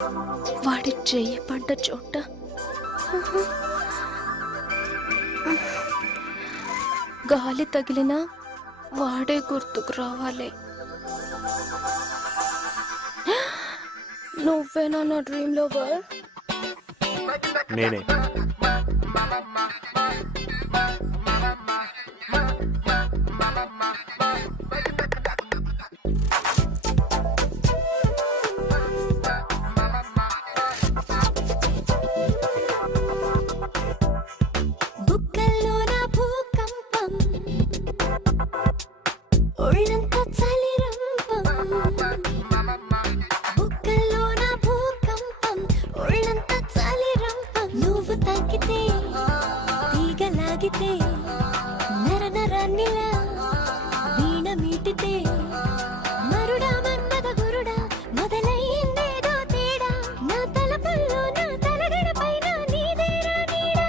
వాడి చెయ్యి పడ్డ చోట గాలి తగిలినా వాడే గుర్తుకు రావాలి. నువ్వేనా నా డ్రీమ్ లవర్? నేనే. నర నరాన్నిలా వీణ మీటితే మరుడా మన్మద గురుడా మొదలయ్యిందేదో తేడా నా తలపుల్లో నా తలగడ పైన నీదేరా నీడా.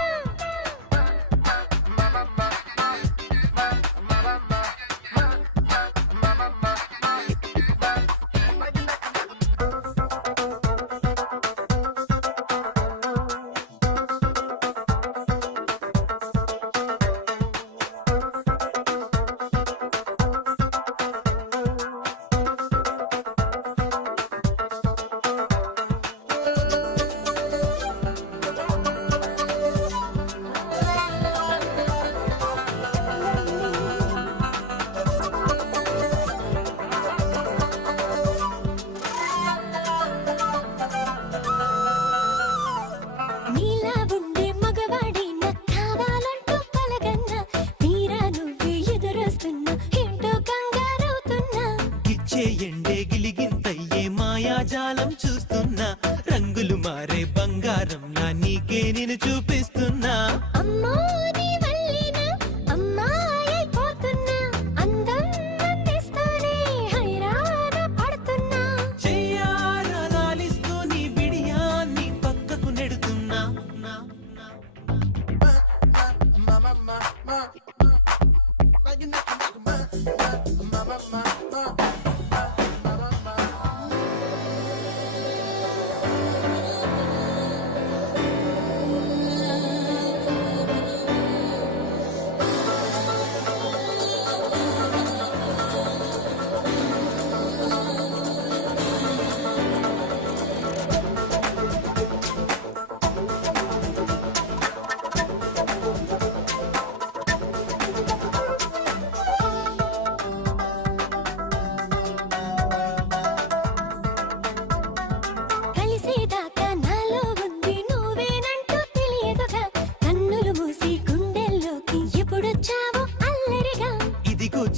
ఎండే గిలిగింతయ్యే మాయాజాలం చూస్తున్నా, రంగులు మారే బంగారం నా నీకే నేను చూపిస్తున్నా. చెయ్యారాలిస్తూ నీ బిడియాన్ని పక్కకు నెడుతున్నా.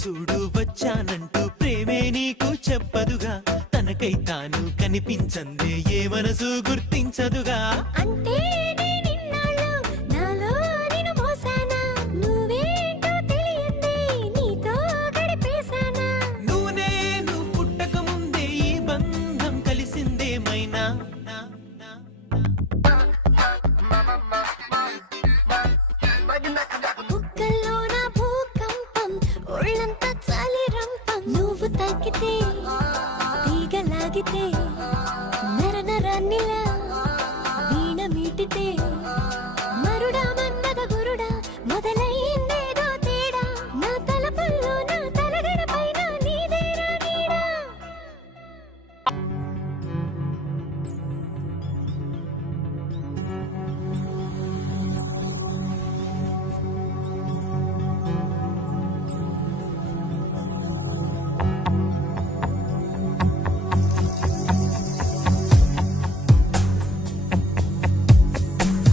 చూడు వచ్చానంటూ ప్రేమే నీకు చెప్పదుగా, తనకై తాను కనిపించందే ఏ మనసు గుర్తించదుగా. అంటే నువ్వు నేను పుట్టక ముందే ఈ బంధం కలిసిందేమైనా.